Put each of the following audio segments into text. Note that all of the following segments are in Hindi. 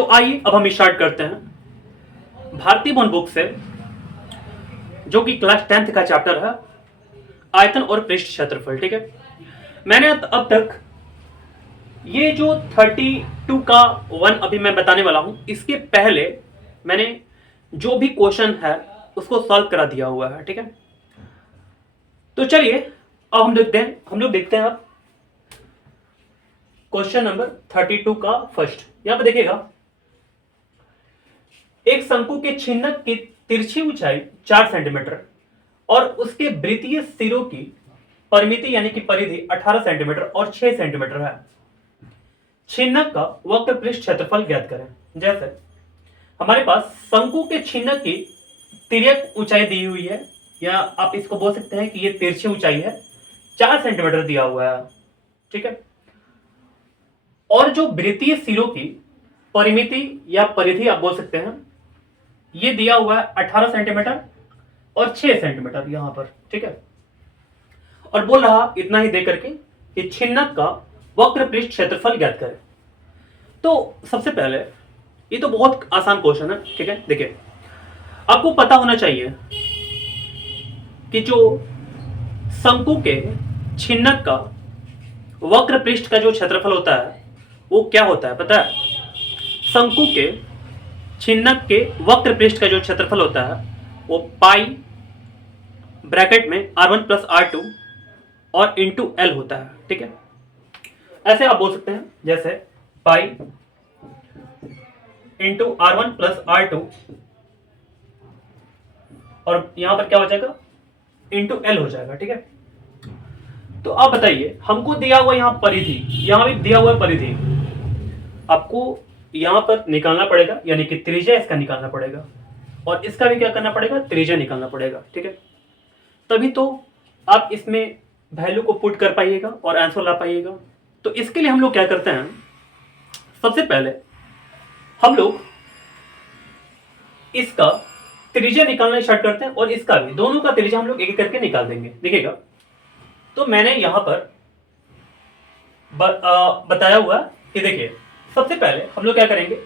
तो आइए अब हम स्टार्ट करते हैं भारतीय वन बुक से, जो कि क्लास 10th का चैप्टर है, आयतन और पृष्ठ क्षेत्रफल। ठीक है, मैंने अब तक ये जो 32 का वन अभी मैं बताने वाला हूं, इसके पहले मैंने जो भी क्वेश्चन है उसको सॉल्व करा दिया हुआ है। ठीक है, तो चलिए अब हम लोग देखते हैं अब क्वेश्चन नंबर 32 का फर्स्ट। यहां पर देखिएगा, एक शंकु के छिन्नक की तिरछी ऊंचाई 4 सेंटीमीटर और उसके वृत्तीय सिरों की परिमिति यानी कि परिधि 18 सेंटीमीटर और 6 सेंटीमीटर है। छिन्नक का वक्र पृष्ठ क्षेत्रफल ज्ञात करें। जैसे हमारे पास शंकु के छिन्नक की तिर्यक ऊंचाई दी हुई है, या आप इसको बोल सकते हैं कि ये तिरछी ऊंचाई है, 4 सेंटीमीटर दिया हुआ है। ठीक है, और जो वृत्तीय सिरों की परिमिति या परिधि आप बोल सकते हैं, ये दिया हुआ है 18 सेंटीमीटर और 6 सेंटीमीटर यहां पर। ठीक है, और बोल रहा इतना ही दे करके कि छिन्नक का वक्र पृष्ठ क्षेत्रफल ज्ञात करें। तो सबसे पहले ये तो बहुत आसान क्वेश्चन है। ठीक है, देखिए आपको पता होना चाहिए कि जो शंकु के छिन्नक का वक्र पृष्ठ का जो क्षेत्रफल होता है वो क्या होता है, पता है? शंकु के छिन्नक के वक्र पृष्ठ का जो क्षेत्रफल होता है वो पाई ब्रैकेट में r1 प्लस r2 और इंटू एल होता है। ठीक है, ऐसे आप बोल सकते हैं, जैसे pi into r1 plus r2 और यहां पर क्या हो जाएगा, इंटू एल हो जाएगा। ठीक है, तो आप बताइए, हमको दिया हुआ यहां परिधि, यहां भी दिया हुआ परिधि, आपको यहां पर निकालना पड़ेगा, यानी कि त्रिज्या इसका निकालना पड़ेगा, और इसका भी क्या करना पड़ेगा, त्रिज्या निकालना पड़ेगा। ठीक है, तभी तो आप इसमें वैल्यू को पुट कर पाइएगा और आंसर ला पाइएगा। तो इसके लिए हम लोग क्या करते हैं, सबसे पहले हम लोग इसका त्रिज्या निकालना स्टार्ट करते हैं, और इसका भी, दोनों का त्रिज्या हम लोग एक एक करके निकाल देंगे। देखिएगा, तो मैंने यहां पर बताया हुआ कि देखिए, सबसे पहले हम लोग क्या करेंगे,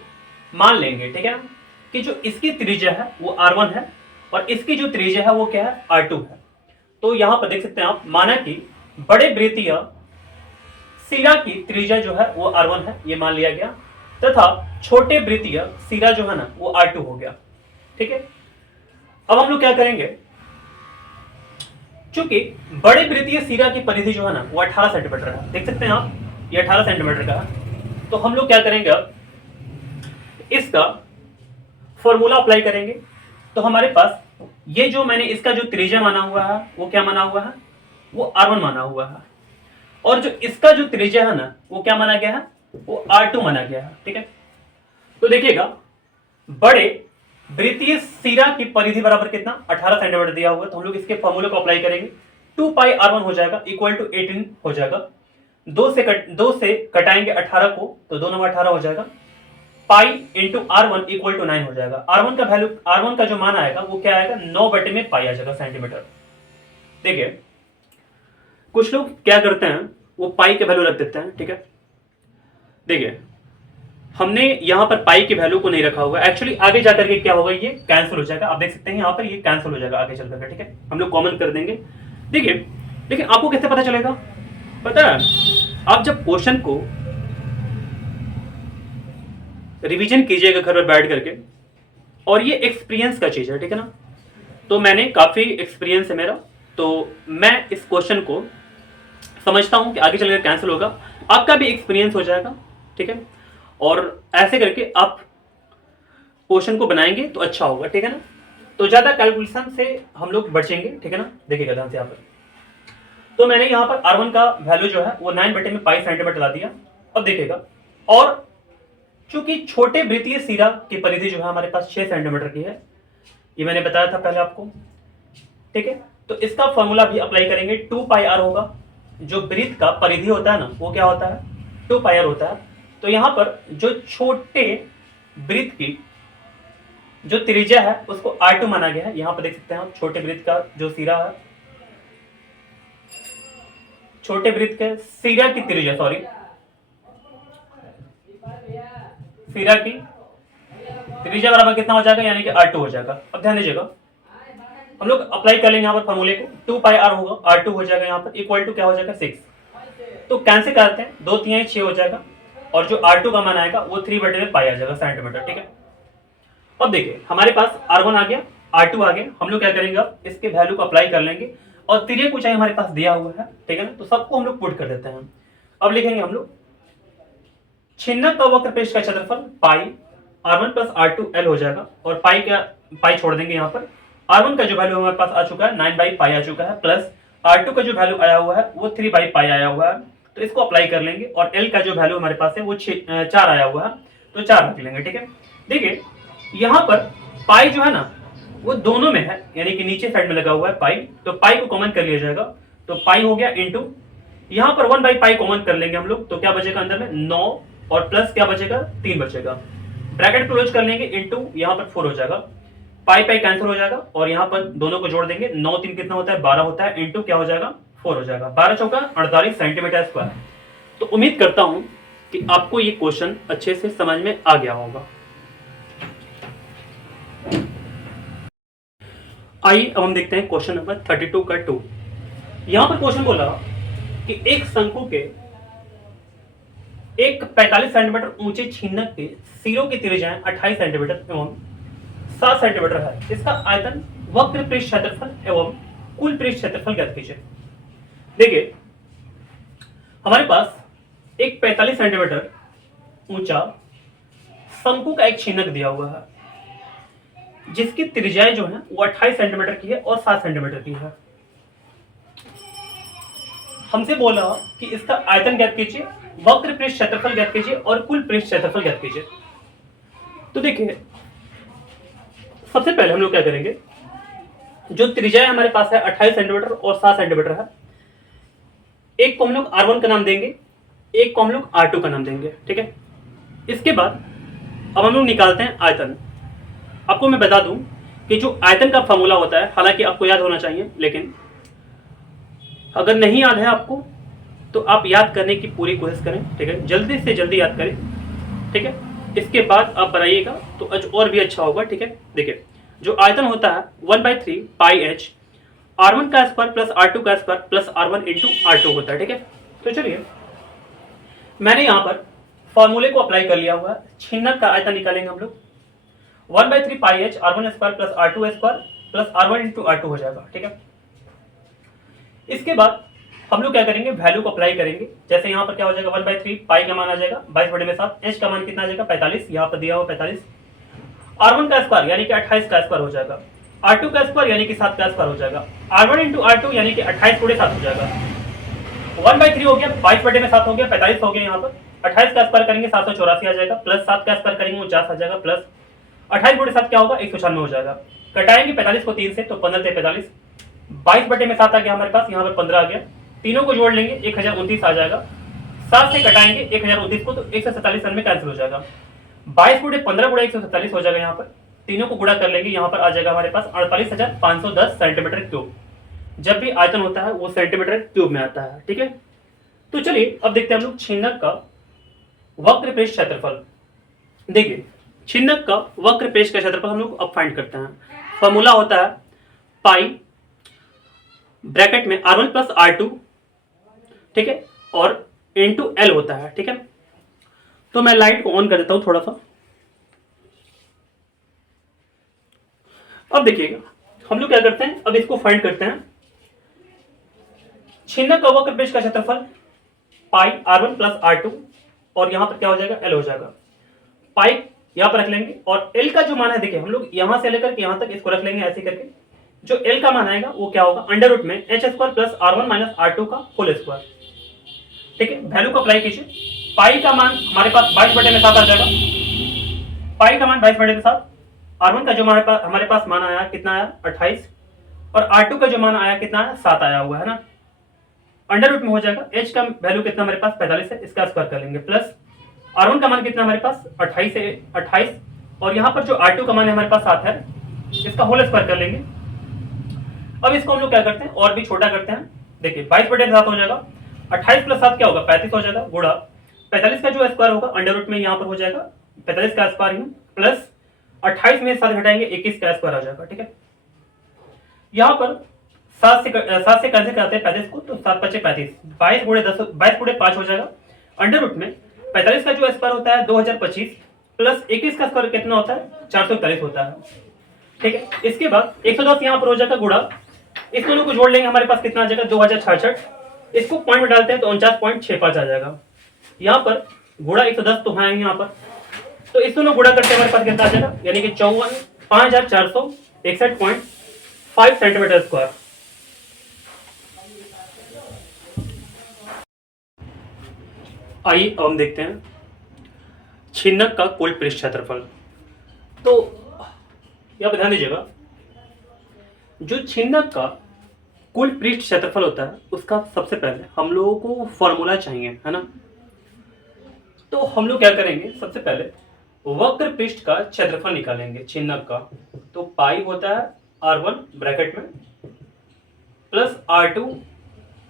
मान लेंगे, ठीक है, कि जो इसकी त्रिज्या है वो r1 है और इसकी जो त्रिज्या है वो क्या है, r2 है। तो यहां पर देख सकते हैं आप, माना कि बड़े वृत्तीय सिरा की त्रिज्या जो है वो r1 है, ये मान लिया गया, तथा छोटे वृत्तीय सिरा जो है ना वो r2 हो गया। ठीक है, अब हम लोग क्या करेंगे, चूंकि बड़े वृत्तीय सिरा की परिधि जो है ना वो 18 सेंटीमीटर है, देख सकते हैं आप, ये 18 सेंटीमीटर का है। तो हम लोग क्या करेंगे, अब इसका फॉर्मूला अप्लाई करेंगे। तो हमारे पास ये जो मैंने इसका जो त्रिज्या माना हुआ है वो क्या माना हुआ है, वो r1 माना हुआ है, और जो इसका जो त्रिज्या है ना वो क्या माना गया है, वो r2 माना गया है। ठीक है, तो देखिएगा, बड़े वृत्तीय सिरा की परिधि बराबर कितना, 18 सेंटीमीटर दिया हुआ है, तो हम लोग इसके फॉर्मूले को अप्लाई करेंगे। 2 पाई r1 हो जाएगा इक्वल टू 18 हो जाएगा, 2 से कटाएंगे 18 को, तो 2 नंबर 18 हो जाएगा, pi into r1 equal to 9 हो जाएगा। r1 का वैल्यू, r1 का जो मान आएगा वो क्या आएगा, 9 बटे में पाई आ जाएगा सेंटीमीटर। देखिए, कुछ लोग क्या करते हैं, वो पाई के वैल्यू रख देते हैं। ठीक है, देखिए हमने यहां पर पाई की वैल्यू को नहीं रखा हुआ, एक्चुअली आगे जाकर के क्या होगा, ये कैंसिल हो जाएगा। आप देख सकते हैं यहां पर ये कैंसिल हो जाएगा आगे चल करके। ठीक है, हम लोग कॉमन कर देंगे। देखिए, लेकिन आपको कैसे पता चलेगा, पता है, आप जब क्वेश्चन को रिवीजन कीजिएगा घर पर बैठ करके, और ये एक्सपीरियंस का चीज है, ठीक है ना, तो मैंने काफी एक्सपीरियंस है मेरा, तो मैं इस क्वेश्चन को समझता हूं कि आगे चलकर कैंसिल होगा, आपका भी एक्सपीरियंस हो जाएगा। ठीक है, और ऐसे करके आप क्वेश्चन को बनाएंगे तो अच्छा होगा। ठीक है ना, तो ज्यादा कैलकुलेशन से हम लोग बचेंगे। ठीक है ना, देखिएगा ध्यान से यहाँ पर, तो मैंने यहाँ पर r1 का वैल्यू जो है वो 9 बटे में पाई सेंटीमीटर ला दिया। अब देखिएगा, और चूंकि छोटे वृत्तीय सिरा की परिधि जो है हमारे पास 6 सेंटीमीटर की है, ये मैंने बताया था पहले आपको। ठीक है, तो इसका फॉर्मूला भी अप्लाई करेंगे, 2 पाई r होगा, जो वृत्त का परिधि होता है ना वो क्या होता है, 2 पाई r होता है। तो यहां पर जो छोटे वृत्त की जो त्रिज्या है उसको r2 माना गया है। यहां पर देख सकते हैं आप, छोटे वृत्त का जो सिरा है, छोटे वृत्त के सिरा की त्रिज्या, सॉरी, सिरा की त्रिज्या बराबर कितना हो जाएगा, यानी कि R2 हो जाएगा। अब ध्यान दीजिएगा, हम लोग अप्लाई कर लेंगे यहाँ पर फॉर्मूले को, 2 पाई R होगा, R2 हो जाएगा यहाँ पर इक्वल टू क्या हो जाएगा 6, तो कैंसिल करते हैं, 2 3 6 हो जाएगा, और जो R2 का मान आएगा वो 3/पाई आ जाएगा सेंटीमीटर, ठीक है। अब देखिए हमारे पास R1 आ गया, R2 आ गया, हम लोग क्या करेंगे अब इसके वैल्यू को अप्लाई कर लेंगे, और तिर्यक ऊंचाई हमारे पास दिया हुआ है, ठीक है ना, तो सबको हम लोग पुट कर देते हैं। अब लिखेंगे हम लोग छिन्नक का वक्र पृष्ठ का क्षेत्रफल पाई R1 प्लस R2 L हो जाएगा, और पाई छोड़ देंगे यहाँ पर। R1 का जो वैल्यू हमारे पास आ चुका है 9/पाई आ चुका है, प्लस R2 का जो वैल्यू आया हुआ है वो 3/पाई आया हुआ है, तो इसको अप्लाई कर लेंगे, और L का जो वैल्यू हमारे पास है वो 4 आया हुआ है, तो 4 रख लेंगे, ठीक है। देखिए यहाँ पर पाई जो है ना वो दोनों में है, यानी कि नीचे साइड में लगा हुआ है पाई, तो पाई को कॉमन कर लिया जाएगा, तो पाई हो गया इंटू यहाँ पर 1/पाई कॉमन कर लेंगे हम लोग, तो क्या बचेगा अंदर में 9, और प्लस क्या बचेगा 3 बचेगा, ब्रैकेट क्लोज कर लेंगे, इंटू यहाँ पर 4 हो जाएगा, पाई पाई कैंसिल हो जाएगा, और यहाँ पर दोनों को जोड़ देंगे, 9 3 कितना होता है 12 होता है, इंटू क्या हो जाएगा 4 हो जाएगा, 12 चौका 48 सेंटीमीटर स्क्वायर। तो उम्मीद करता हूं कि आपको ये क्वेश्चन अच्छे से समझ में आ गया होगा। आइए अब हम देखते हैं क्वेश्चन नंबर 32 का 2। यहां पर क्वेश्चन बोला कि एक शंकु के एक 45 सेंटीमीटर ऊंचे छिन्नक के सिरों की त्रिज्याएं 28 सेंटीमीटर एवं 7 सेंटीमीटर है, इसका आयतन, वक्र पृष्ठ क्षेत्रफल एवं कुल पृष्ठ क्षेत्रफल ज्ञात कीजिए। देखिए हमारे पास एक 45 सेंटीमीटर ऊंचा शंकु का एक छिन्नक दिया हुआ है, जिसकी त्रिज्याएं जो है वो 28 सेंटीमीटर की है और 7 सेंटीमीटर की है। हमसे बोला कि इसका आयतन ज्ञात कीजिए, वक्र पृष्ठ क्षेत्रफल ज्ञात कीजिए और कुल पृष्ठ क्षेत्रफल ज्ञात कीजिए। तो देखिए सबसे पहले हम लोग क्या करेंगे, जो त्रिज्याएं हमारे पास है 28 सेंटीमीटर और 7 सेंटीमीटर है, एक को हम लोग R1 का नाम देंगे, एक को हम लोग R2 का नाम देंगे, ठीक है। इसके बाद अब हम लोग निकालते हैं आयतन। आपको मैं बता दूं कि जो आयतन का फॉर्मूला होता है, हालांकि आपको याद होना चाहिए, लेकिन अगर नहीं याद है आपको तो आप याद करने की पूरी कोशिश करें, ठीक है, जल्दी से जल्दी याद करें, ठीक है। इसके बाद आप बनाइएगा तो और भी अच्छा होगा, ठीक है। देखिए जो आयतन होता है 1/3 पाई h R1 का स्क्वायर प्लस R2 का square plus R1 into R2 होता है, ठीक है। तो चलिए मैंने यहाँ पर फॉर्मूले को अप्लाई कर लिया हुआ है, छिन्नक का आयतन निकालेंगे हम लोग, 1/3 पाई h R1 square plus R2 square plus R1 into R2 हो जाएगा, ठीक है। इसके बाद हम लोग क्या करेंगे, वैल्यू को अप्लाई करेंगे, जैसे यहाँ पर क्या हो जाएगा 1/3 पाई का मान आ जाएगा 22/7, h का मान कितना आ जाएगा 45, यहाँ पर दिया हुआ 45, R1 का स्क्वायर यानी कि 28 का स्क्वायर हो जाएगा, R2 का स्क्वायर यानी कि 7 का स्क्वायर हो जाएगा, R1 इंटू R2 यानी कि 28 गुणे 7 हो जाएगा, 1/3 हो गया 22/7 हो गया 45 हो गया, यहाँ पर 28 का स्क्वायर करेंगे 784 आ जाएगा, प्लस 7 का स्क्वायर करेंगे 49 आ जाएगा, प्लस 28 गुणे 7 क्या होगा 196 हो जाएगा, कटाएंगे 45 को 3 से तो 15 से 45, 22/7 आ गया हमारे पास, यहाँ पर 15 आ गया, तीनों को जोड़ लेंगे 1029 आ जाएगा, 7 से कटाएंगे 1029 को तो 147 रन में कैंसिल हो जाएगा, 22 गुणे 15 गुणे 147 हो जाएगा, यहाँ पर तीनों को गुणा कर लेंगे, यहाँ पर आ जाएगा हमारे पास 48,510 सेंटीमीटर क्यूब। जब भी आयतन होता है वो सेंटीमीटर क्यूब में आता है, ठीक है। तो चलिए अब देखते हैं हम लोग छिन्नक का वक्र पृष्ठ क्षेत्रफल। देखिए छिन्नक का वक्र पृष्ठ का क्षेत्रफल हम लोग अब फाइंड करते हैं। फॉर्मूला होता है पाई ब्रैकेट में R1 प्लस R2, ठीक है, और इंटू L होता है, ठीक है। तो मैं लाइट को ऑन कर देता हूं थोड़ा सा। अब देखिएगा हम लोग क्या करते हैं, अब इसको फाइंड करते हैं। छिन्नक का वक्र पृष्ठ का क्षेत्रफल पाई R1 प्लस R2, और यहां पर क्या हो जाएगा L हो जाएगा, पाई यहां पर रख लेंगे, और L का जो मान है देखिए हम लोग यहां से लेकर के यहां तक इसको रख लेंगे ऐसे करके, जो L का मान आएगा वो क्या होगा अंडर रूट में h square plus R1 minus R2 का होल स्क्वायर, ठीक है। वैल्यू को अप्लाई कीजिए, पाई का मान हमारे पास 22/7 आ जाएगा, पाई का मान 22/7, R1 का जो हमारे पास मान आया कितना आया 28, और R2 का जो मान आया कितना आया 7 आया हुआ है ना, अंडर रूट में हो जाएगा, h का वैल्यू कितना हमारे पास 45 है, इसका स्क्वायर कर लेंगे, प्लस R1 का मान कितना हमारे पास 28 है 28, और यहाँ पर जो R2 का मान है हमारे पास 7 है, इसका होल स्क्वायर कर लेंगे। अब इसको हम लोग क्या करते हैं और भी छोटा करते हैं। देखिए 22/7 हो जाएगा, 28 प्लस 7 क्या होगा 35 हो जाएगा, गुणा 45 का जो स्क्वायर होगा अंडर रूट में यहाँ पर हो जाएगा 45 का स्क्वायर ही, प्लस 28 में 7 घटाएंगे 21 का स्क्वायर आ जाएगा। ठीक है, यहाँ पर 7 से कैंसिल करते हैं 35 को, तो 7 5 35, 22 गुणे 10, 22 गुणे 5 हो जाएगा। अंडर रूट में 45 का जो स्क्वायर होता है 2025 प्लस 21 का स्क्वायर कितना होता है 441 होता है। ठीक है, इसके बाद 110 यहाँ पर हो जाएगा गुणा, इस दोनों को जोड़ लेंगे, हमारे पास कितना आ जाएगा 2066, इसको पॉइंट में डालते हैं तो 49.65 आ जाएगा। यहाँ पर गुणा 110 तो है यहाँ पर, तो इस दोनों गुणा करते हमारे पास कितना आ जाएगा, यानी कि 5461.5 सेंटीमीटर स्क्वायर। आइए अब हम देखते हैं छिन्नक का कुल पृष्ठ क्षेत्रफल। तो यहाँ पर ध्यान दीजिएगा, जो छिन्नक का कुल पृष्ठ क्षेत्रफल होता है उसका सबसे पहले हम लोगों को फॉर्मूला चाहिए, है ना। तो हम लोग क्या करेंगे, सबसे पहले वक्र पृष्ठ का क्षेत्रफल निकालेंगे छिन्नक का। तो पाई होता है r1 ब्रैकेट में प्लस r2,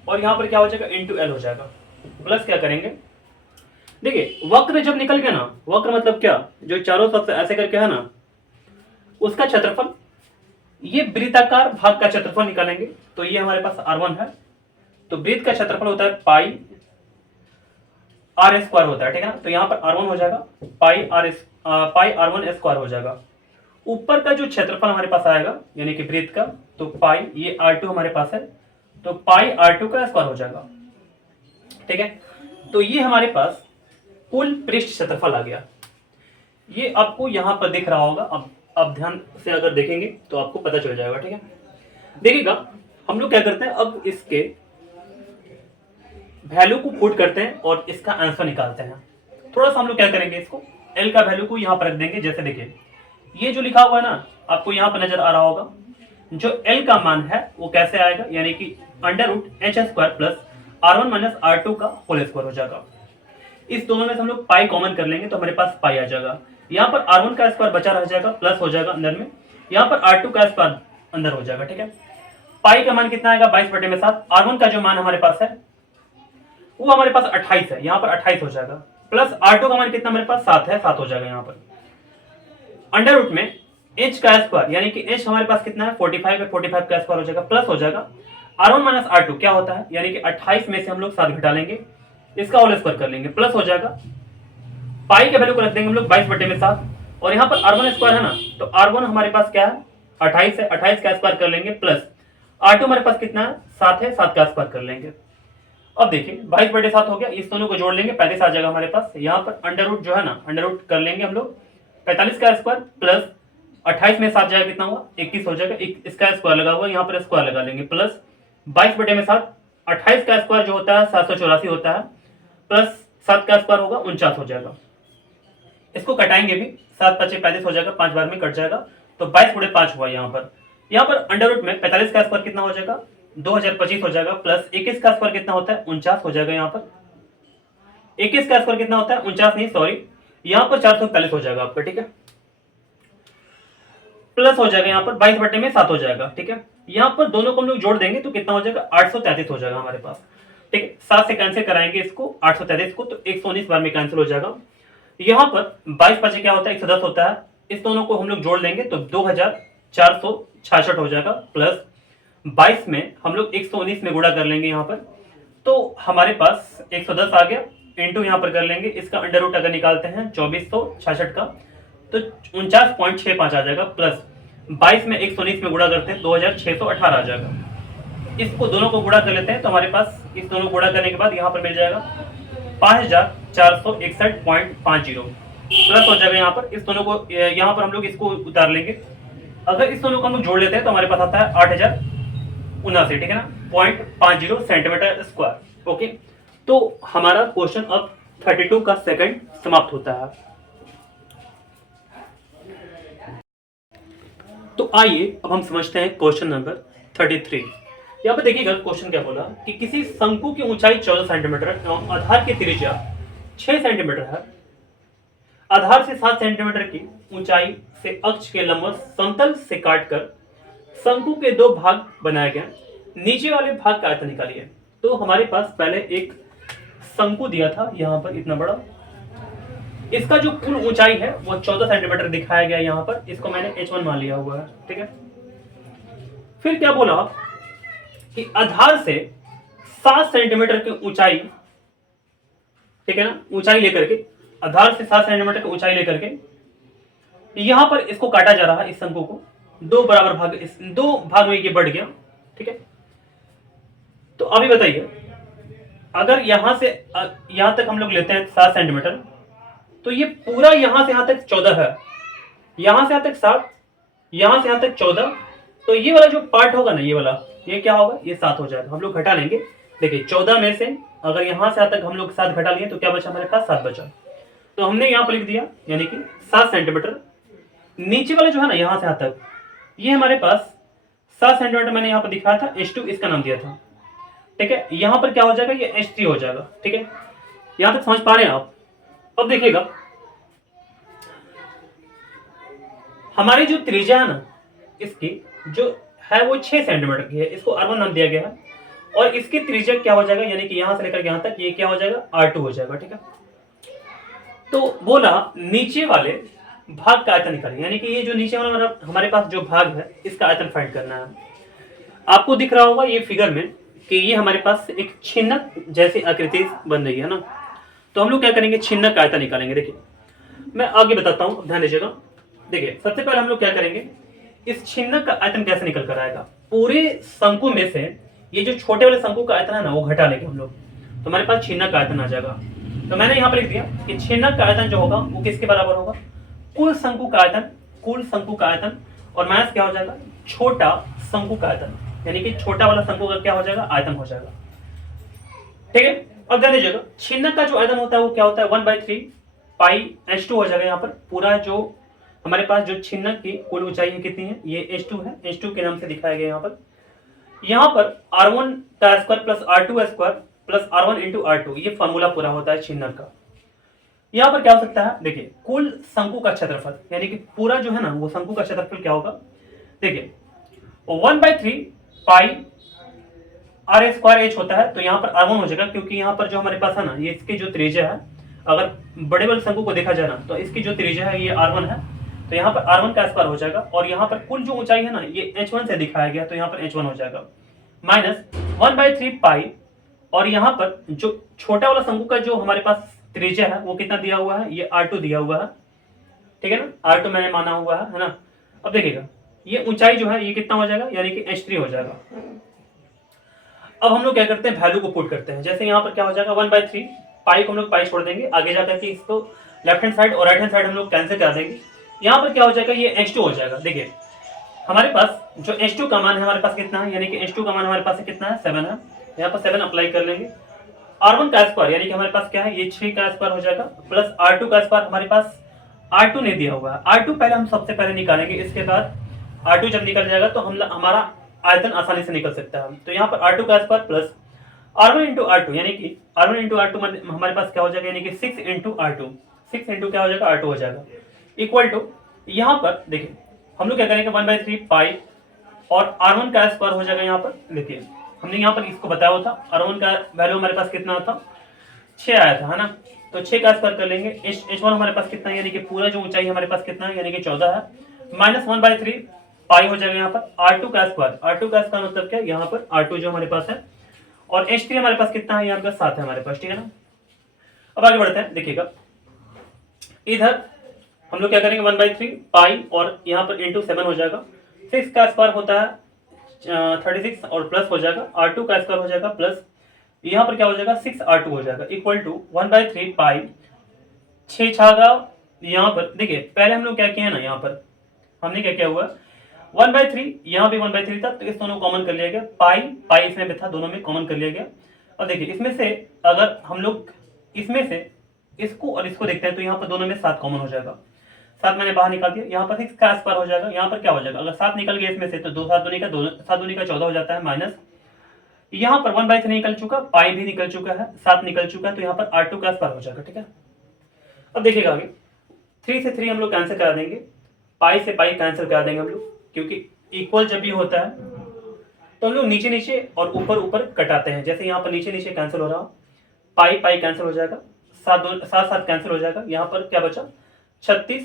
और यहाँ पर क्या हो जाएगा इंटू एल हो जाएगा, प्लस क्या करेंगे, देखिए वक्र जब निकल गया ना, वक्र मतलब क्या, जो चारों तरफ से ऐसे करके है ना, उसका क्षेत्रफल, ये वृत्ताकार भाग का क्षेत्रफल निकालेंगे। तो ये हमारे पास r1 है, तो वृत्त का क्षेत्रफल होता है पाई आर स्क्वायर होता है। ठीक है ना, तो यहाँ पर r1 हो जाएगा पाई r1 स्क्वायर हो जाएगा। ऊपर का जो क्षेत्रफल हमारे पास आएगा यानी कि वृत्त का, तो पाई, ये r2 हमारे पास है, तो पाई r2 का स्क्वायर हो जाएगा। ठीक है, तो ये हमारे पास कुल पृष्ठ क्षेत्रफल आ गया। ये आपको यहां पर दिख रहा होगा, अब ध्यान से अगर देखेंगे तो आपको पता चल जाएगा। ठीक है, देखिएगा हम लोग क्या करते हैं, अब इसके वैल्यू को पुट करते हैं और इसका आंसर निकालते हैं। थोड़ा सा हम लोग क्या करेंगे, इसको एल का वैल्यू को यहां पर रख देंगे। जैसे देखिए ये जो लिखा हुआ है ना, आपको यहां पर नजर आ रहा होगा, जो एल का मान है वो कैसे आएगा, यानी कि under root H square plus r1 minus r2 का होल स्क्वायर हो जाएगा। इस दोनों में से हम लोग पाई कॉमन कर लेंगे तो हमारे पास पाई आ जाएगा। यहाँ पर r1 का स्क्वायर बचा रह जाएगा, प्लस हो जाएगा अंदर में, यहाँ पर r2 का स्क्वायर अंदर हो जाएगा। ठीक है, पाई का मान कितना आएगा 22/7, r1 का जो मान हमारे पास है वो हमारे पास 28 है, यहाँ पर 28 हो जाएगा, प्लस r2 का मान कितना हमारे पास 7 है, 7 हो जाएगा यहाँ पर। अंडर रूट में h का स्क्वायर, यानी कि h हमारे पास कितना है 45 है, 45 का स्क्वायर हो जाएगा, प्लस हो जाएगा r1 माइनस r2 क्या होता है, यानी कि 28 में से हम लोग 7 घटा लेंगे, इसका होल स्क्वायर कर लेंगे, प्लस हो जाएगा पाई के वैल्यू को रख देंगे हम लोग 22/7, और यहाँ पर r1 स्क्वायर है ना, तो r1 हमारे पास क्या है 28 है, 28 का स्क्वायर कर लेंगे, प्लस r2 हमारे पास कितना है 7 है, 7 का स्क्वायर कर लेंगे। अब देखिए 22/7 हो गया, इस दोनों को जोड़ लेंगे 35 आ जाएगा हमारे पास। यहाँ पर अंडर रूट जो है ना, अंडर रूट कर लेंगे हम लोग 45 का स्क्वायर प्लस 28 में 7 जाएगा, कितना हुआ 21 हो जाएगा, इसका स्क्वायर लगा हुआ, यहाँ पर स्क्वायर लगा लेंगे, प्लस 22/7, 28 का स्क्वायर जो होता है 784 होता है, प्लस 7 का स्क्वायर होगा 49 हो जाएगा। इसको कटाएंगे भी, 7 5 35 हो जाएगा, 5 बार में कट जाएगा, तो 22 गुणे 5 हुआ। यहाँ पर अंडर रूट में 45 का स्क्वायर कितना हो जाएगा 2025 हो जाएगा, प्लस 21 का स्क्वायर कितना होता है 49 हो जाएगा। यहाँ पर 21 का स्क्वायर कितना होता है 49 नहीं सॉरी, यहाँ पर 441 हो जाएगा आपका। ठीक है, प्लस हो जाएगा यहाँ पर 22/7 हो जाएगा। ठीक है, यहाँ पर दोनों को हम लोग जोड़ देंगे तो कितना हो जाएगा 833 हो जाएगा हमारे पास। ठीक है, 7 से कैंसिल कराएंगे इसको 833 को, तो 119 बार में कैंसिल हो जाएगा। यहाँ पर 22 5 क्या होता है 110 होता है, इस दोनों को हम लोग जोड़ लेंगे तो 2466 हो जाएगा, प्लस 22 में हम लोग 119 में गुणा कर लेंगे यहाँ पर, तो हमारे पास 110 आ गया, इंटू यहाँ पर कर लेंगे, इसका अंडर रूट अगर निकालते हैं 2466 का तो 49.65 आ जाएगा, प्लस 22 में 119 में गुणा करते हैं 2618 आ जाएगा। इसको दोनों को गुणा कर लेते हैं तो हमारे पास इस दोनों को गुणा करने के बाद यहाँ पर मिल जाएगा 5461.50, प्लस हो जाएगा यहाँ पर, इस दोनों को यहाँ पर हम लोग इसको उतार लेंगे, अगर इस दोनों को हम लोग जोड़ लेते हैं तो हमारे पास आता है 8079, ठीक है ना, 0.50 सेंटीमीटर स्क्वायर। ओके, तो हमारा क्वेश्चन अब 32 का सेकंड समाप्त होता है। तो आइए अब हम समझते हैं क्वेश्चन नंबर 33। यहाँ पे देखिएगा क्वेश्चन क्या बोला कि किसी शंकु की ऊंचाई 14 सेंटीमीटर एवं आधार की त्रिज्या 6 सेंटीमीटर है, आधार से 7 सेंटीमीटर की ऊंचाई से अक्ष के लंबवत समतल से काटकर शंकु के 2 भाग बनाए गए, नीचे वाले भाग का आयतन निकालिए। तो हमारे पास पहले एक शंकु दिया था यहाँ पर इतना बड़ा, इसका जो कुल ऊंचाई है वो 14 सेंटीमीटर दिखाया गया यहाँ पर, इसको मैंने h1 मान लिया हुआ है, ठीक है। फिर क्या बोला कि आधार से 7 सेंटीमीटर की ऊंचाई, ठीक है ना, ऊंचाई लेकर के, आधार से 7 सेंटीमीटर की ऊंचाई लेकर के यहां पर इसको काटा जा रहा है, इस शंकु को दो बराबर भाग, इस दो भाग में ये बढ़ गया, ठीक है। तो अभी बताइए, अगर यहां से यहां तक हम लोग लेते हैं 7 सेंटीमीटर, तो ये पूरा यहां से यहां तक 14 है, यहां से यहां तक 7, यहां से यहां तक 14, तो ये वाला जो पार्ट होगा ना, ये वाला, ये क्या होगा, ये 7 हो जाएगा। हम लोग घटा लेंगे, देखिए 14 में से अगर यहां से यहां तक हम लोग 7 घटा लिए तो क्या बचा हमारे पास, 7 बचा। तो हमने यहां पर लिख दिया, यानी कि 7 सेंटीमीटर। नीचे वाला जो है ना, यहां से यहां तक, ये हमारे पास 7 सेंटीमीटर मैंने यहां पर दिखाया था, H2 इसका नाम दिया था, ठीक है। यहां पर क्या हो जाएगा, ये H3 हो जाएगा, ठीक है। यहां तक समझ पा रहे हैं आप। अब देखिएगा, हमारी जो त्रिज्या है ना, इसकी जो है वो 6 सेंटीमीटर की है, इसको R1 नाम दिया गया है। और इसकी त्रिज्या क्या हो जाएगा, यानी कि यहां से लेकर यहां तक ये क्या हो जाएगा, R2 हो जाएगा, ठीक है। तो बोला नीचे वाले भाग का आयतन निकालें, यानी कि ये जो नीचे वाला हमारे पास जो भाग है, इसका आयतन फाइंड करना है। आपको दिख रहा होगा ये फिगर में कि ये हमारे पास एक छिन्नक जैसी आकृति बन रही है ना। तो हम लोग क्या करेंगे, छिन्नक का आयतन निकालेंगे। देखिए मैं आगे बताता हूं, ध्यान दीजिएगा। देखिए सबसे पहले हम लोग क्या करेंगे, इस छिन्नक का आयतन कैसे निकल कर आएगा, पूरे शंकु में से ये जो छोटे वाले शंकु का आयतन है ना, वो घटा लेंगे हम लोग, तो हमारे पास छिन्नक का आयतन आ जाएगा। तो मैंने यहाँ पर लिख दिया कि छिन्नक का आयतन जो होगा वो किसके बराबर होगा, कुल शंकु का आयतन, कुल शंकु का आयतन, और माइनस क्या हो जाएगा, छोटा शंकु का आयतन, यानी कि छोटा वाला शंकु का क्या हो जाएगा, आयतन हो जाएगा, ठीक है। अब ध्यान दीजिएगा, छिन्नक का जो आयतन होता है वो क्या होता है, 1/3 पाई H2 हो जाएगा। यहाँ पर पूरा जो हमारे पास जो छिन्नक की कुल ऊंचाई है कितनी है, ये H2 है, H2 के नाम से दिखाया गया यहाँ पर R1 का square plus R2 square plus R1 into R2, ये फॉर्मूला पूरा होता है छिन्नक का। यहाँ पर क्या हो सकता है, देखिए कुल शंकु का क्षेत्रफल, यानी कि पूरा जो है ना वो शंकु का क्षेत्रफल क्या होगा, देखिए 1/3 पाई R स्क्वायर H होता है, तो यहाँ पर R1 हो जाएगा, क्योंकि यहाँ पर जो हमारे पास है ना, ये इसकी जो त्रिज्या है, अगर बड़े बड़े शंकु को देखा जाए ना, तो इसकी जो त्रिज्या है ये R1 है, तो यहाँ पर R1 का स्क्वायर हो जाएगा। और यहाँ पर कुल जो ऊंचाई है ना, ये H1 से दिखाया गया, तो यहाँ पर H1 हो जाएगा माइनस 1/3 पाई, और यहाँ पर जो छोटा वाला शंकु का जो हमारे पास त्रिज्या है वो कितना दिया हुआ है, ये R2 दिया हुआ है, ठीक है ना, R2 मैंने माना हुआ है ना। अब देखिएगा ये ऊंचाई जो है ये कितना हो जाएगा, यानी कि H3 हो जाएगा। अब हम लोग क्या करते हैं, वैल्यू को पुट करते हैं। जैसे यहाँ पर क्या हो जाएगा, 1/3 पाई को हम लोग पाई छोड़ देंगे, आगे जाकर के इसको लेफ्ट हैंड साइड और राइट हैंड साइड हम लोग कैंसिल कर देंगे। यहाँ पर क्या हो जाएगा, ये H2 हो जाएगा। देखिए हमारे पास जो H2 का मान है हमारे पास कितना है, यानी कि H2 का मान हमारे पास कितना है, 7 है। यहाँ पर 7 अप्लाई कर लेंगे। R1 का स्क्वायर यानी कि हमारे पास क्या है, ये 6 का स्क्वायर हो जाएगा, प्लस R2 का स्क्वायर, हमारे पास R2 नहीं दिया हुआ है, R2 पहले हम सबसे पहले निकालेंगे, इसके बाद R2 जब निकल जाएगा तो हम हमारा आयतन आसानी से निकल सकता है। तो यहाँ पर R2 का square plus R1 into R2, यानी कि R1 इंटू R2 हमारे पास क्या हो जाएगा, यानी कि 6 इंटू R2, 6 इंटू क्या हो जाएगा, R2 हो जाएगा, इक्वल टू यहाँ पर देखिए हम लोग क्या करेंगे, 1/3 पाई और R1 का स्क्वायर हो जाएगा। यहाँ पर देखिए हमने यहाँ पर इसको बताया हुआ था, R1 का वैल्यू हमारे पास कितना था, 6 आया था, है ना। तो 6 का स्क्वायर कर लेंगे, H1 हमारे पास कितना है, यानी कि पूरा जो ऊंचाई हमारे पास कितना है, यानी कि 14 है, माइनस 1/3 पाई हो जाएगा यहाँ पर R2 का स्क्वायर, R2 का स्क्वायर मतलब क्या, यहाँ पर R2 जो हमारे पास है, और H3 हमारे पास कितना है, यहाँ पर 7 है हमारे पास, ठीक है ना। अब आगे बढ़ते हैं, देखिएगा इधर हम लोग क्या करेंगे, 1/3 पाई और यहाँ पर इंटू 7 हो जाएगा, 6 का स्क्वायर होता है 36 और प्लस हो जाएगा, R2 का स्क्वायर हो जाएगा प्लस यहाँ पर क्या हो जाएगा, 6R2 हो जाएगा, इक्वल टू 1/3 पाई 6 छागा। यहाँ पर देखिए पहले हम लोग क्या किया ना, यहाँ पर हमने क्या किया हुआ, 1/3 यहाँ भी 1/3 था, तो इस दोनों कॉमन कर लिया गया, पाई पाई इसमें भी था, दोनों में कॉमन कर लिया गया। और देखिए इसमें से अगर हम लोग इसमें से इसको और इसको देखते हैं तो यहाँ पर दोनों में 7 कॉमन हो जाएगा, 7 मैंने बाहर निकाल दिया, यहाँ पर 6 का स्क्वायर हो जाएगा। यहाँ पर क्या हो जाएगा, अगर 7 निकल गया इसमें से तो 2 7 दूनी का 7 दूनी का 14 हो जाता है, माइनस यहाँ पर 1/3 निकल चुका, पाई भी निकल चुका है, 7 निकल चुका है, तो यहाँ पर R2 का स्क्वायर हो जाएगा, ठीक है। अब देखिएगा आगे 3 से 3 हम लोग कैंसिल करा देंगे, पाई से पाई कैंसिल करा देंगे हम लोग, क्योंकि इक्वल जब भी होता है तो हम लोग नीचे नीचे और ऊपर ऊपर कटाते हैं। जैसे यहाँ पर नीचे नीचे कैंसिल हो रहा, पाई पाई कैंसिल हो जाएगा, सात सात कैंसिल हो जाएगा। यहाँ पर क्या बचा 36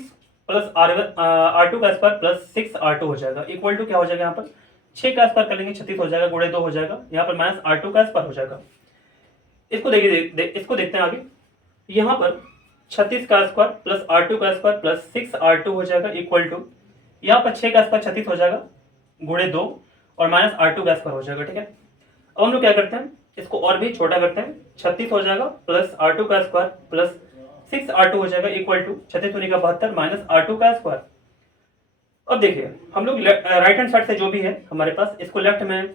प्लस R2 का स्क्वायर प्लस 6R2 हो जाएगा इक्वल टू क्या हो जाएगा, यहाँ पर 6 का स्क्वायर कर लेंगे 36 हो जाएगा, गुणे 2 हो जाएगा, यहाँ पर माइनस R2 का स्क्वायर हो जाएगा। इसको देखिए इसको देखते हैं आगे। यहाँ पर 36 का स्क्वायर प्लस R2 का स्क्वायर प्लस 6R2 हो जाएगा इक्वल टू, यहाँ पर 6 का स्क्वायर 36 हो जाएगा, गुणे 2 और माइनस R2 का स्क्वायर हो जाएगा। ठीक है, अब हम लोग क्या करते हैं, इसको और भी छोटा करते हैं। 36 हो जाएगा प्लस R2 का स्क्वायर प्लस 6R2 हो जाएगा इक्वल टू 36 होने का 72 माइनस R2 का स्क्वायर। अब देखिए हम लोग राइट हैंड साइड से जो भी है हमारे पास, इसको लेफ्ट में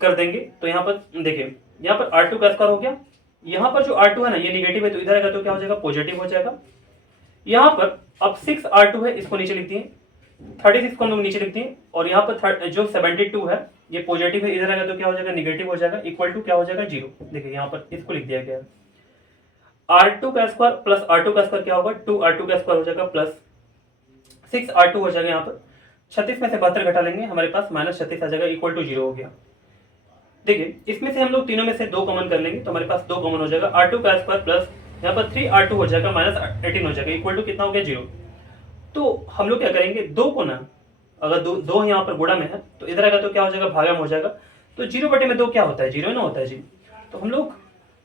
कर देंगे। तो यहाँ पर देखिए, यहाँ पर R2 का स्क्वायर हो गया, यहाँ पर जो R2 है ना ये निगेटिव है, तो इधर आएगा तो क्या हो जाएगा, पॉजिटिव हो जाएगा। यहाँ पर अब 6R2 है, इसको नीचे लिख दिए, 36 को हम लोग नीचे लिख दिए, और यहाँ पर जो 72 है ये पॉजिटिव है, इधर आएगा तो क्या हो जाएगा, निगेटिव हो जाएगा इक्वल टू क्या हो जाएगा, 0। देखिए यहाँ पर इसको लिख दिया गया है। R2 का स्क्वायर प्लस R2 का स्क्वायर क्या होगा, 2R2 का स्क्वायर हो जाएगा प्लस 6R2 हो जाएगा। यहाँ पर 36 में से 72 घटा लेंगे, हमारे पास माइनस 36 आ जाएगा इक्वल टू 0 हो गया। देखिए इसमें से हम लोग तीनों में से 2 कॉमन कर लेंगे, तो हमारे पास 2 कॉमन हो जाएगा, R2 का स्क्वायर प्लस यहाँ पर 3R2 हो जाएगा माइनस 18 हो जाएगा इक्वल टू कितना हो गया, 0। तो हम लोग क्या करेंगे, 2 को ना अगर दो यहाँ पर गुणा में है तो इधर आएगा तो क्या हो जाएगा, भागा में हो जाएगा। तो 0 बटे में 2 क्या होता है, 0 ना होता है जी। तो हम लोग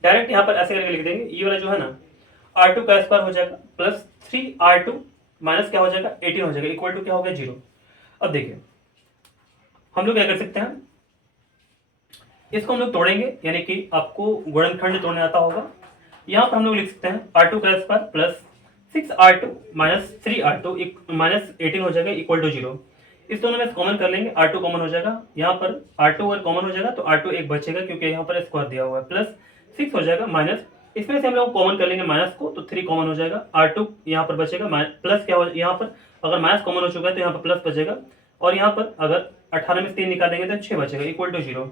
डायरेक्ट यहाँ पर ऐसे करके लिख देंगे, ये वाला जो है ना R2 का स्क्वायर हो जाएगा प्लस 3R2 माइनस क्या हो जाएगा, 18 हो जाएगा इक्वल टू क्या हो गया, 0। अब देखिए हम लोग क्या कर सकते हैं, इसको हम लोग तोड़ेंगे, यानी कि आपको गुणनखंड तोड़ने आता होगा। यहाँ पर हम लोग लिख सकते हैं R2 का square plus 6R2 minus 3R2 minus 18 हो जाएगा इक्वल टू 0। इस दोनों में कॉमन कर लेंगे, R2 कॉमन हो जाएगा, यहाँ पर R2 अगर कॉमन हो जाएगा तो R2 एक बचेगा क्योंकि यहाँ पर स्क्वायर दिया हुआ है, प्लस 6 हो जाएगा माइनस, इसमें से हम लोग कॉमन कर लेंगे माइनस को, तो 3 कॉमन हो जाएगा, R2 यहाँ पर बचेगा, प्लस क्या हो, यहाँ पर अगर माइनस कॉमन हो चुका है तो यहाँ पर प्लस बचेगा, और यहाँ पर अगर 18 में से 3 निकालेंगे तो 6 बचेगा इक्वल टू 0।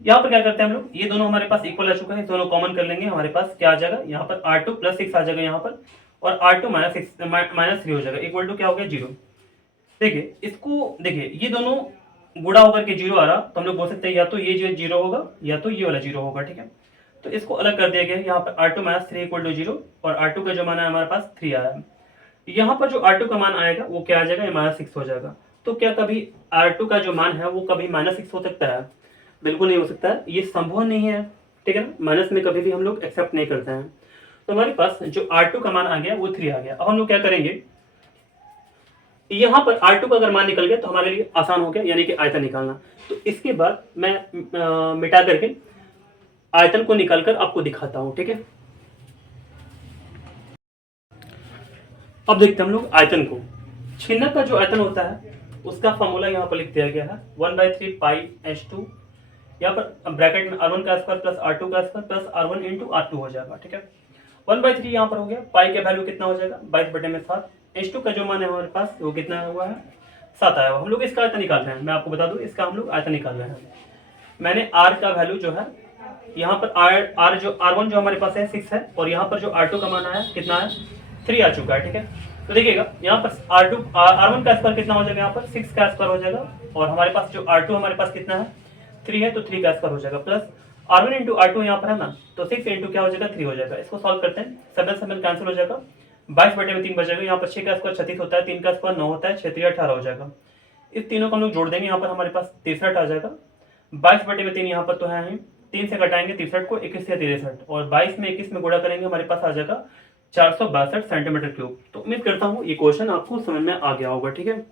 यहाँ पर क्या करते हैं हम लोग, ये दोनों हमारे पास इक्वल आ चुका है, दोनों कॉमन कर लेंगे, हमारे पास क्या आ जाएगा, यहाँ पर R2 प्लस 6 आ जाएगा यहाँ पर, और R2 माइनस 3 हो जाएगा इक्वल टू क्या हो गया, 0। देखिए इसको देखिए, ये दोनों गुणा होकर के 0 आ रहा, तो हम लोग बोल सकते हैं या तो ये 0 होगा या तो ये वाला 0 होगा। ठीक है, तो इसको अलग कर दिया गया है। यहाँ पर R2 माइनस 3 इक्वल टू 0, और R2 का जो मान है हमारे पास 3 आया है। यहाँ पर जो R2 का मान आएगा वो क्या आ जाएगा, ये माइनस 6 हो जाएगा। तो क्या कभी R2 का जो मान है वो कभी माइनस 6 हो सकता है? बिल्कुल नहीं हो सकता है, ये संभव नहीं है। ठीक है ना, माइनस में कभी भी हम लोग एक्सेप्ट नहीं करते हैं। तो हमारे पास जो R2 का मान आ गया वो 3 आ गया। अब हम लोग क्या करेंगे, यहाँ पर R2 का अगर मान निकल गया तो हमारे लिए आसान हो गया, यानी कि आयतन निकालना। तो इसके बाद मैं मिटा करके आयतन को निकालकर आपको दिखाता हूं। ठीक है, अब देखते हैं हम लोग आयतन को। छिन्नक का जो आयतन होता है उसका फॉर्मूला यहाँ पर लिख दिया गया है 1/3 पाई h2, यहाँ पर ब्रैकेट में R1 का स्क्वायर प्लस R2 का square plus R1 into R2 हो जाएगा। ठीक है, 1/3 यहाँ पर हो गया, पाई का वैल्यू कितना हो जाएगा 22/7। h2 का जो मान है हमारे पास वो कितना हुआ है, 7 आया हुआ। हम लोग इसका आयतन निकाल रहे हैं, मैं आपको बता दूं इसका हम लोग आयतन निकाल रहे हैं। मैंने R का वैल्यू जो है यहाँ पर R1 जो हमारे पास है 6 है, और यहाँ पर जो R2 का मान आया कितना है, 3 आ चुका है। ठीक है, तो देखिएगा यहाँ पर R1 का स्क्वायर कितना हो जाएगा, यहाँ पर 6 का स्क्वायर हो जाएगा, और हमारे पास जो R2 हमारे पास कितना है 3 है, तो 3 का स्क्वायर हो जाएगा, प्लस R1 इंटू R2 यहाँ पर है ना, तो 6 इंटू क्या हो जाएगा 3 हो जाएगा। इसको सॉल्व करते हैं, 7 कैंसिल हो जाएगा, 22/3 बचेगा। यहाँ पर 6 का स्क्वायर 36 होता है, 3 का स्क्वायर 9 होता है, 6 18 हो जाएगा। इस तीनों को हम लोग जोड़ देंगे, यहाँ पर हमारे पास 63 आ जाएगा। 22/3 यहाँ पर तो है, 3 से घटाएंगे 63 को, 21 से 63, और 22 में 21 में गुणा करेंगे, हमारे पास आ जाएगा 462 सेंटीमीटर क्यूब। तो उम्मीद करता हूँ ये क्वेश्चन आपको समझ में आ गया होगा। ठीक है,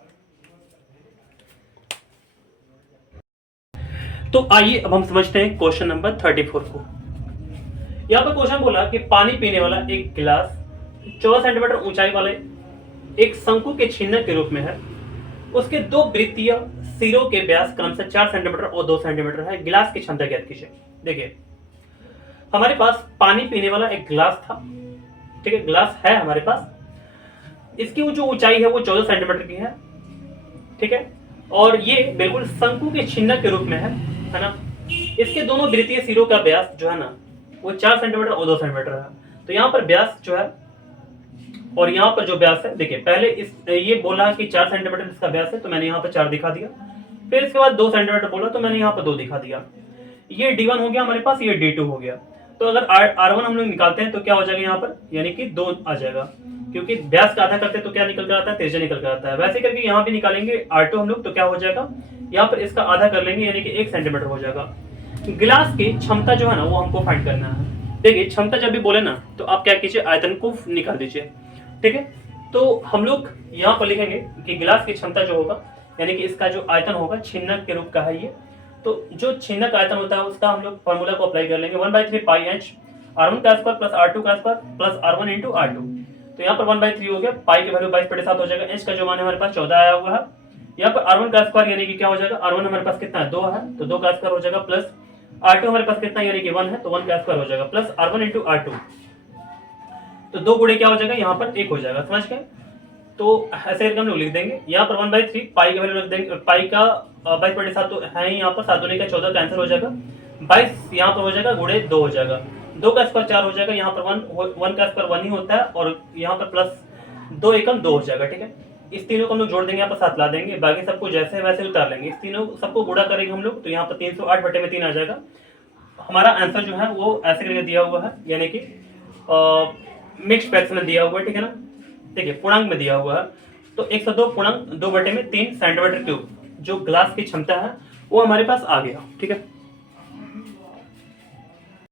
तो आइए अब हम समझते हैं क्वेश्चन नंबर 34 को। यहाँ पर क्वेश्चन बोला कि पानी पीने वाला एक गिलास 14 सेंटीमीटर ऊंचाई वाले एक शंकु के छिन्नक के रूप में है। उसके 2 वृत्तीय सिरों के व्यास क्रमशः 4 सेंटीमीटर और 2 सेंटीमीटर है। गिलास की क्षमता ज्ञात कीजिए। देखिए हमारे पास पानी पीने वाला एक गिलास था, ठीक है, गिलास है हमारे पास। इसकी जो ऊंचाई है वो 14 सेंटीमीटर की है, ठीक है, और ये बिल्कुल शंकु के छिन्नक के रूप में है ना। इसके दोनों वृत्तीय सिरों का व्यास जो है ना वो 4 सेंटीमीटर और 2 सेंटीमीटर है। तो यहाँ पर व्यास जो है और यहाँ पर जो व्यास है, देखिए पहले ये बोला कि 4 सेंटीमीटर इसका व्यास है, तो मैंने यहाँ पर 4 दिखा दिया। फिर इसके बाद 2 सेंटीमीटर बोला तो मैंने यहाँ पर 2 दिखा दिया। ये D1 हो गया हमारे पास, ये D2 हो गया। तो अगर R1 हम लोग निकालते हैं तो क्या हो जाएगा यहाँ पर, यानी कि 2 आ जाएगा, क्योंकि व्यास का आधा करते हैं तो क्या निकल कर आता है, त्रिज्या निकल कर आता है। वैसे करके यहाँ भी निकालेंगे R2 हम लोग तो क्या हो जाएगा, यहाँ पर इसका आधा कर लेंगे यानी कि 1 सेंटीमीटर हो जाएगा। गिलास की क्षमता जो है ना वो हमको फाइंड करना है। देखिए क्षमता जब भी बोले ना तो आप क्या कीजिए, आयतन को निकाल दीजिए, ठीक है। तो हम लोग यहाँ पर लिखेंगे कि गिलास की क्षमता जो होगा यानी कि इसका जो आयतन होगा छिन्नक के रूप का है ये, तो जो छिन्नक आयतन होता है उसका हम लोग फॉर्मूला को अप्लाई कर लेंगे 1/3 पाई एच R1 का स्क्वायर प्लस R2 का square plus R1 into R2। तो यहाँ पर 1/3 हो गया, पाई की वैल्यू 22/7 हो जाएगा, एच का जो मान है हमारे पास 14 आया हुआ है। यहाँ पर R1 का स्क्वायर यानी कि क्या हो जाएगा, R1 हमारे पास कितना है 2 है तो 2 का स्क्वायर हो जाएगा, प्लस R2 हमारे पास कितना यानी कि 1 है तो 1 का स्क्वायर हो जाएगा, प्लस R1 इंटू R2। तो 2 गुणे क्या हो जाएगा, यहाँ पर 1 हो जाएगा, समझ गए। तो ऐसे करके हम लोग लिख देंगे यहाँ पर 1/3 पाई की वैल्यू रख देंगे, पाई का 22/7 तो है ही यहाँ पर, 7 दूनी का 14 कैंसिल हो जाएगा, 22 यहाँ पर हो जाएगा, गुणे 2 हो जाएगा, 2 का स्क्वायर 4 हो जाएगा, यहाँ पर 1 का स्क्वायर 1 ही होता है और यहाँ पर प्लस 2 एकम 2 हो जाएगा, ठीक है। इस तीनों को हम लोग जोड़ देंगे, यहाँ पर 7 ला देंगे, बाकी सबको जैसे वैसे उतार लेंगे, इस तीनों सबको गुणा करेंगे हम लोग तो यहाँ पर 308/3 आ जाएगा। हमारा आंसर जो है वो ऐसे करके दिया हुआ है, यानी कि मिक्स्ड फ्रैक्शन में दिया हुआ है, ठीक है ना। देखिए पूर्णांक में दिया हुआ है तो 102 पूर्णांक 2/3 सेंटीमीटर क्यूब जो ग्लास की क्षमता है वो हमारे पास आ गया, ठीक है।